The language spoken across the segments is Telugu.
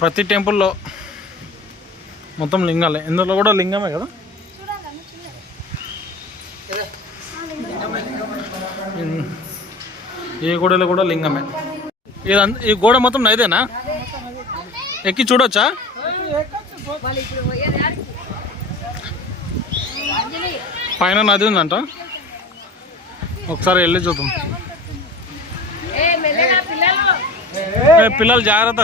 ప్రతి టెంపుల్లో మొత్తం లింగాలే, ఇందులో కూడా లింగమే కదా. ఈ గుడిలో కూడా లింగమే. ఈ గోడ మొత్తం నైదేనా? ఎక్కి చూడొచ్చా? పైన నది ఉందంట, ఒకసారి వెళ్ళి చూద్దాం. పిల్లలు జాగ్రత్త.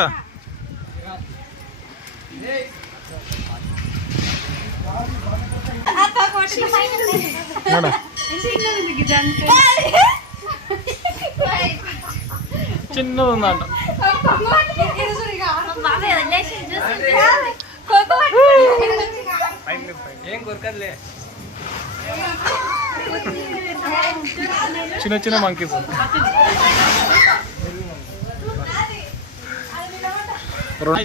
చిన్నది ఉందంట. చిన్న చిన్న మంకీస్.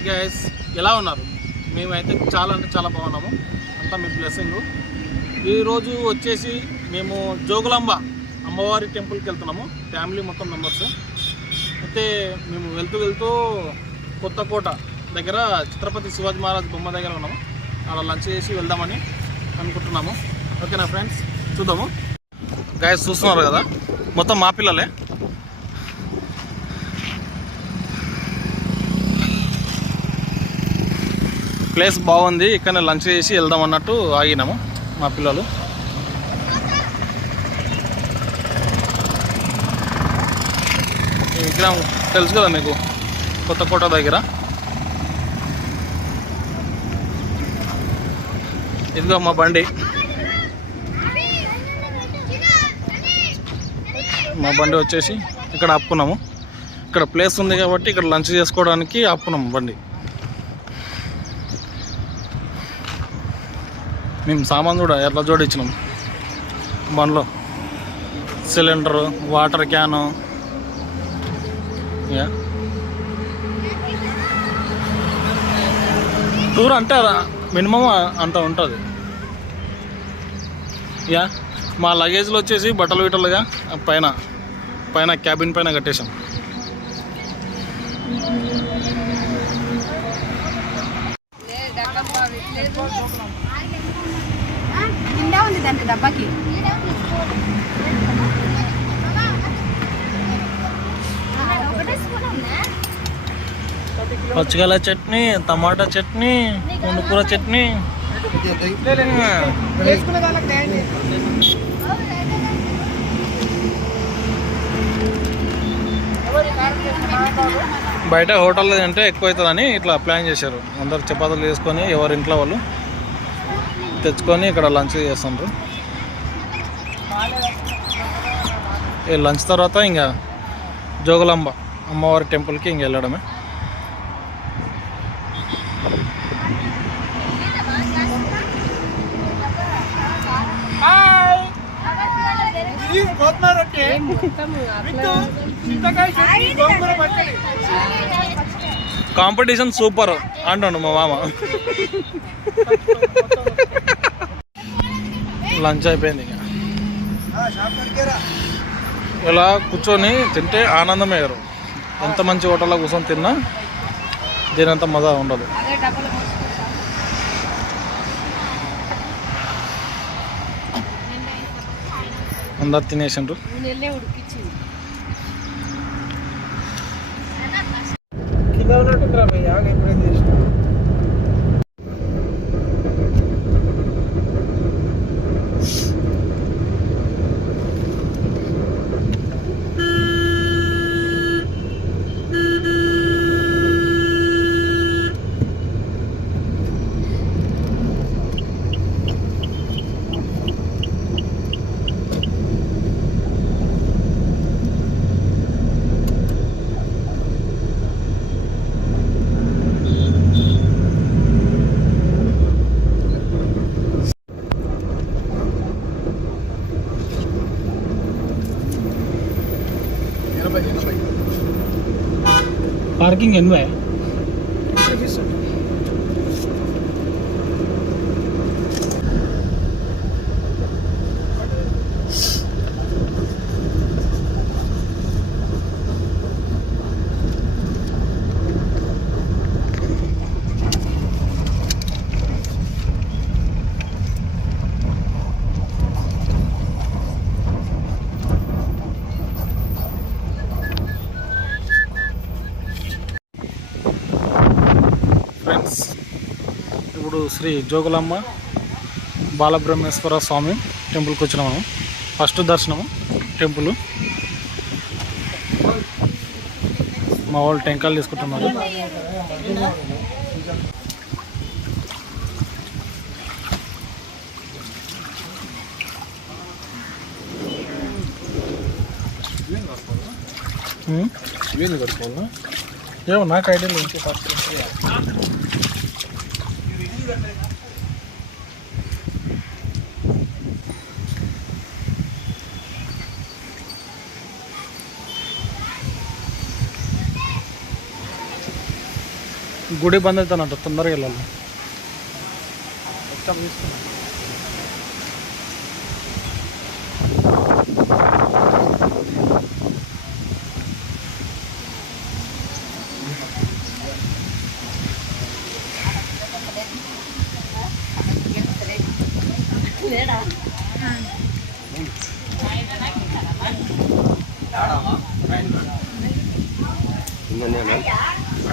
గైస్, ఎలా ఉన్నారు? మేమైతే చాలా అంటే చాలా బాగున్నాము. అంతా మీ బ్లెస్సింగ్. ఈరోజు వచ్చేసి మేము జోగులాంబ అమ్మవారి టెంపుల్కి వెళ్తున్నాము, ఫ్యామిలీ మొత్తం మెంబర్స్. అయితే మేము వెళ్తూ కొత్తకోట దగ్గర ఛత్రపతి శివాజీ మహారాజ్ బొమ్మ దగ్గర ఉన్నాము. అలా లంచ్ చేసి వెళ్దామని అనుకుంటున్నాము. ఓకేనా ఫ్రెండ్స్, చూద్దాము. గైస్ చూస్తున్నారు కదా, మొత్తం మా పిల్లలే. ప్లేస్ బాగుంది, ఇక్కడ లంచ్ చేసి వెళ్దాం అన్నట్టు ఆగినాము మా పిల్లలు. ఈ విగ్రహం తెలుసు కదా మీకు, కొత్తకోట దగ్గర. ఇదిగో మా బండి. మా బండి వచ్చేసి ఇక్కడ ఆపుకున్నాము. ఇక్కడ ప్లేస్ ఉంది కాబట్టి ఇక్కడ లంచ్ చేసుకోవడానికి ఆపుకున్నాము బండి. మేము సామాన్ కూడా ఎట్లా జోడించినాం బండ్లో. సిలిండరు, వాటర్ క్యాను, టూర్ అంటే మినిమం అంత ఉంటుంది. మా లగేజ్లో వచ్చేసి బట్టలు విట్టలుగా పైన క్యాబిన్ పైన కట్టేసాం. పచ్చికాయల చట్నీ, టమాటా చట్నీ, పుండుకూర చట్నీ. బయట హోటల్ అంటే ఎక్కువ అవుతుందని ఇట్లా ప్లాన్ చేశారు. అందరు చపాతీలు వేసుకొని ఎవరి ఇంట్లో వాళ్ళు తెచ్చుకొని ఇక్కడ లంచ్ చేస్తుండ్రు. ఈ లంచ్ తర్వాత ఇంకా జోగులాంబ అమ్మవారి టెంపుల్కి ఇంక వెళ్ళడమే. కాంపిటీషన్ సూపర్ అంటాడు మా మామ. లంచ్ అయిపోయింది. ఇలా కూర్చొని తింటే ఆనందమే వేరు. ఎంత మంచి హోటల్లో కూర్చొని తిన్నా దీనంత మజా ఉండదు. అందరు తినేసిండ్రు. కింద ఉన్నట్టు पार्किंग एनवे ఫ్రెండ్స్, ఇప్పుడు శ్రీ జోగులాంబ బాలబ్రహ్మేశ్వర స్వామి టెంపుల్కి వచ్చినాము. ఫస్ట్ దర్శనము టెంపుల్. మా వాళ్ళు టెంకాయలు తీసుకుంటున్నారు. ఏం కడుకోవాలా ఏమో నాకు ఐడియా లేదు. గుడి బంద్ అవుతానంట, తొందరగా వెళ్ళాలి.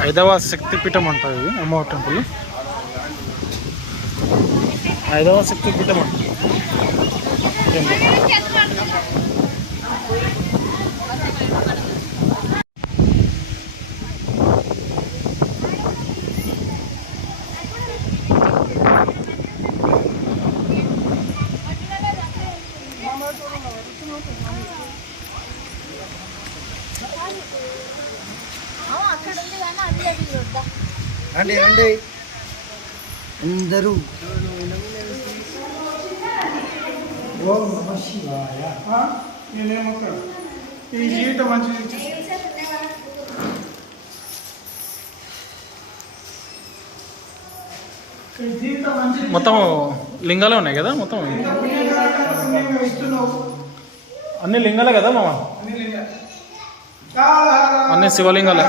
ఐదవ శక్తిపీఠం అంటారు ఇది, అమ్మవారి టెంపుల్. ఐదవ శక్తిపీఠం అంట టెంపుల్. రండి రండి అందరూ. ఓం నమ శివాయ. నేనేమొక్క ఈ జీవితం మంచి మొత్తం లింగాలే ఉన్నాయి కదా. మొత్తం అన్ని లింగాలే కదా మామ, అన్ని శివలింగాలే.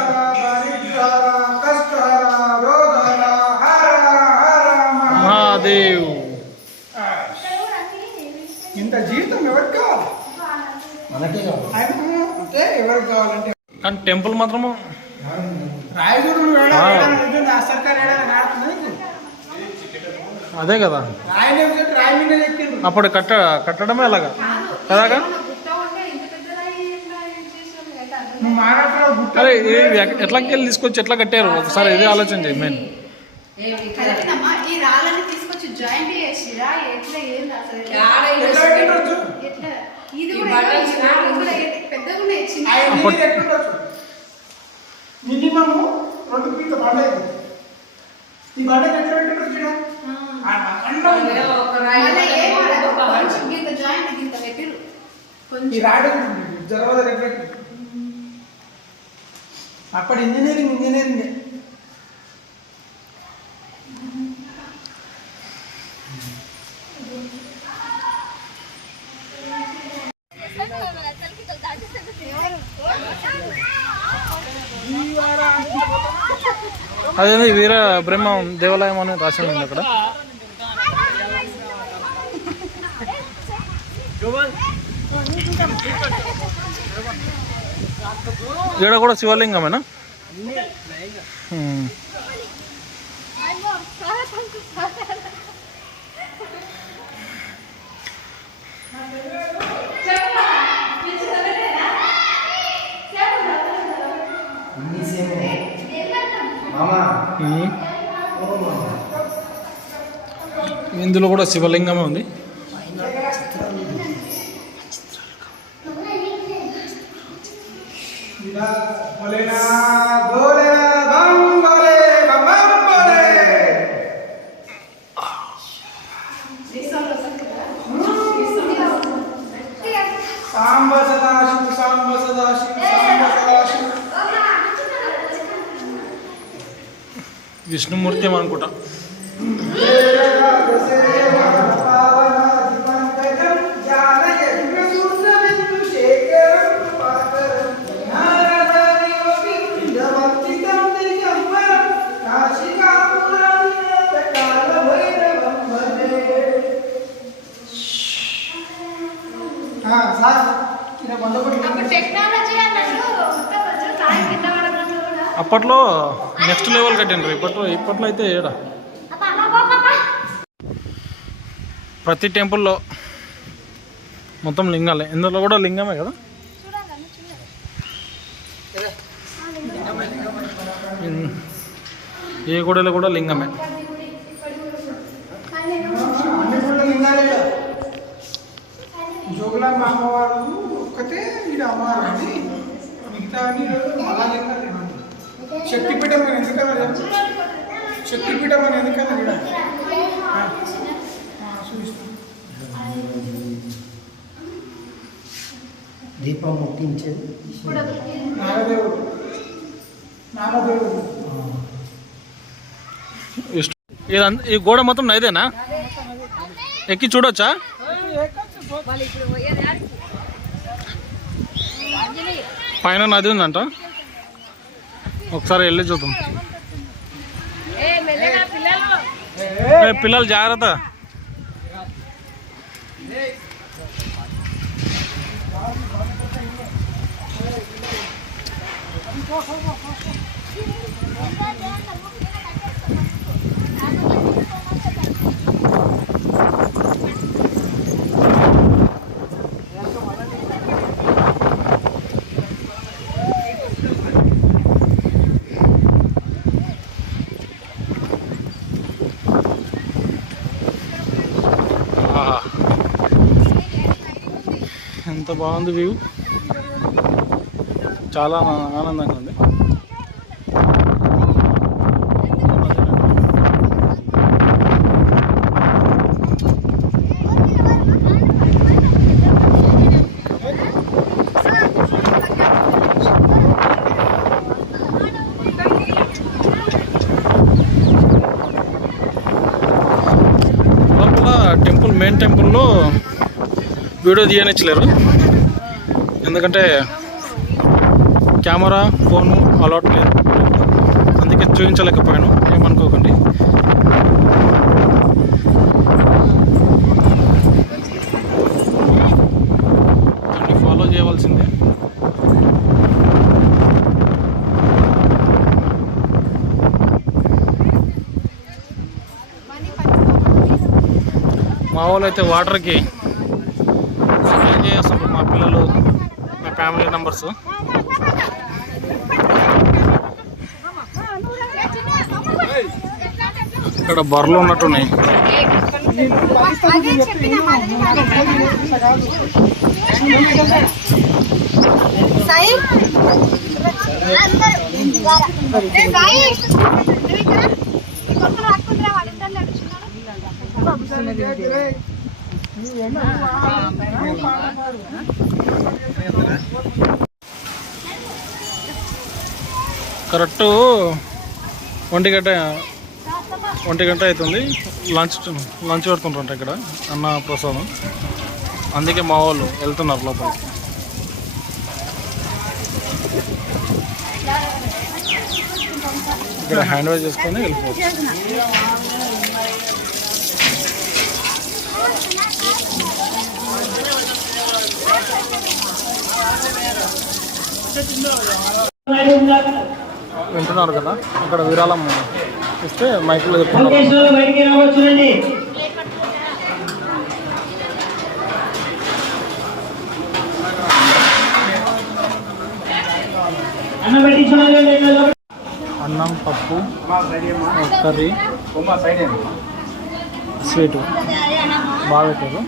మహాదేవ్. ఇంత జీవితం ఎవరికి కావాలి? మనకే కావాలి. అంటే ఎవరికి కావాలంటే కానీ టెంపుల్ మాత్రము రాయచూరు అదే కదా. అప్పుడు కట్టడమే అలాగా కదాగా. అరే ఎట్లా వెళ్ళి తీసుకొచ్చి ఎట్లా కట్టారు ఒకసారి ఇదే ఆలోచన చేయండి. మెయిన్ మినిమం 2 ఫీట్ల బండ. ఈ బండ అప్పుడు ఇంజనీరింగ్ అదే వీర బ్రహ్మ దేవాలయం అని రాసి ఉంది అక్కడ. ఇక్కడ కూడా శివలింగమేనా? ఇందులో కూడా శివలింగమే ఉంది. విష్ణుమూర్తి అనుకుంటా. టెక్నాలజీ అప్పట్లో నెక్స్ట్ లెవెల్ కట్టిండ్రు. ఇప్పట్లో అయితే ఏడా ప్రతి టెంపుల్లో మొత్తం లింగాలే. ఇందులో కూడా లింగమే కదా. ఏ గుడిలో కూడా లింగమే. జోగులాంబ అమ్మవారు ఒక్కతే ఈడ అమ్మవారు అండి. మిగతా శక్తిపీఠం అని ఎందుకన్నా శక్తిపీఠం అని ఎందుకన్నా ఈడ దీపం ముట్టించేది నాగదేవుడు. ఈ గోడ మొత్తం నైదేనా? ఎక్కి చూడొచ్చా? పైన నది ఉందంట. ఒకసారి వెళ్ళి చూద్దాం. పిల్లలు జాగ్రత్త. ఎంత బాగుంది వ్యూ. చాలా ఆనందంగా ఉంది. టెంపుల్ మెయిన్ టెంపుల్లో వీడియో తీయనిచ్చలేరు. ఎందుకంటే కెమెరా ఫోను అలవాట్ లేదు, అందుకే చూపించలేకపోయాను. ఏమనుకోకండి. దాన్ని ఫాలో చేయవలసిందే. మా వాళ్ళు అయితే వాటర్కి ఎంజాయ్ చేస్తున్నారు. మా పిల్లలు, మా ఫ్యామిలీ మెంబర్స్. ఇక్కడ బర్రెలు ఉన్నట్టున్నాయి. కరెక్ట్ 1 గంట అవుతుంది. లంచ్ పెడుతుంటారంట ఇక్కడ అన్న ప్రసాదం. అందుకే మా వాళ్ళు వెళ్తున్నారు లోపలికి. ఇక్కడ హ్యాండ్ వాష్ చేసుకొని వెళ్ళిపోవచ్చు. వింటున్నారు కదా, ఇక్కడ విరాళం ఇస్తే మైకులో చెప్తున్నారు. అన్నం, పప్పు, కర్రీ, స్వీటు బాగా పెట్టారు.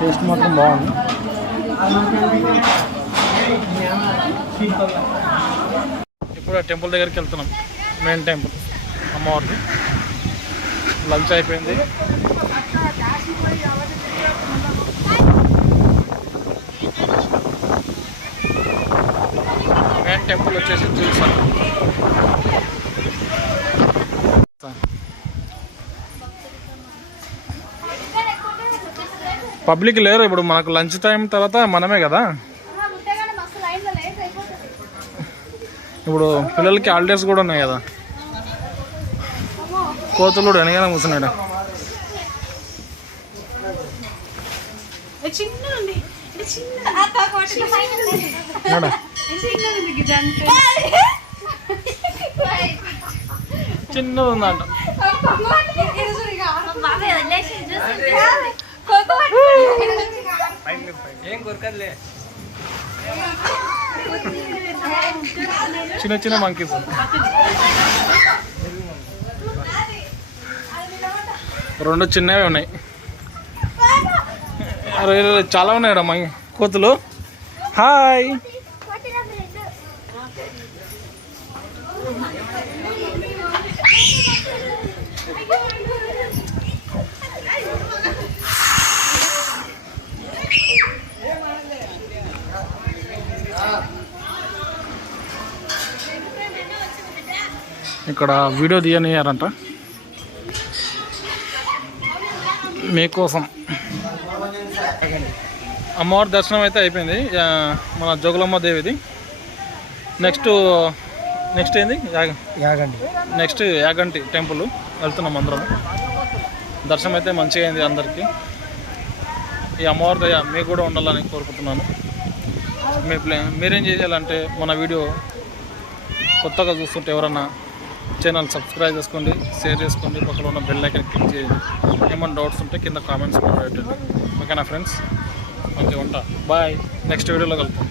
టేస్ట్ మాత్రం బాగుంది. ఇప్పుడు టెంపుల్ దగ్గరికి వెళ్తున్నాం. మెయిన్ టెంపుల్ అమ్మవారిది. లంచ్ అయిపోయింది. మెయిన్ టెంపుల్ వచ్చేసి చూసాను. పబ్లిక్ లేరు ఇప్పుడు. మనకు లంచ్ టైం తర్వాత మనమే కదా. ఇప్పుడు పిల్లలకి హాలిడేస్ కూడా ఉన్నాయి కదా. కోతులు కూడా వెనకాల కూర్చున్నాడు. చిన్నది ఉందంట. ఏం కొరకదులే. చిన్న చిన్న మంకీస్. రెండు చిన్నవి ఉన్నాయి. అరే చాలా ఉన్నాయి ఇక్కడ మంకి కోతులు. హాయ్, ఇక్కడ వీడియో తీయనియారంట మీకోసం. అమ్మవారి దర్శనం అయితే అయిపోయింది మన జోగులమ్మ దేవిది. నెక్స్ట్ ఏంది యాగండి. నెక్స్ట్ యాగంటి టెంపుల్ వెళ్తున్నాం అందరం. దర్శనం అయితే మంచిగా అయింది అందరికీ. ఈ అమ్మవారి దయ మీకు కూడా ఉండాలని కోరుకుంటున్నాను. మీరేం చేయాలంటే మన వీడియో కొత్తగా చూస్తుంటే ఎవరన్నా ఛానల్ సబ్స్క్రైబ్ చేసుకోండి, షేర్ చేసుకోండి, పక్కన ఉన్న బెల్ ఐకాన్ క్లిక్ చేయండి. ఏమైనా డౌట్స్ ఉంటే కింద కామెంట్స్ పెట్టండి. ఓకేనా ఫ్రెండ్స్? ఓకే, ఉంటా. బాయ్. నెక్స్ట్ వీడియోలో కలుద్దాం.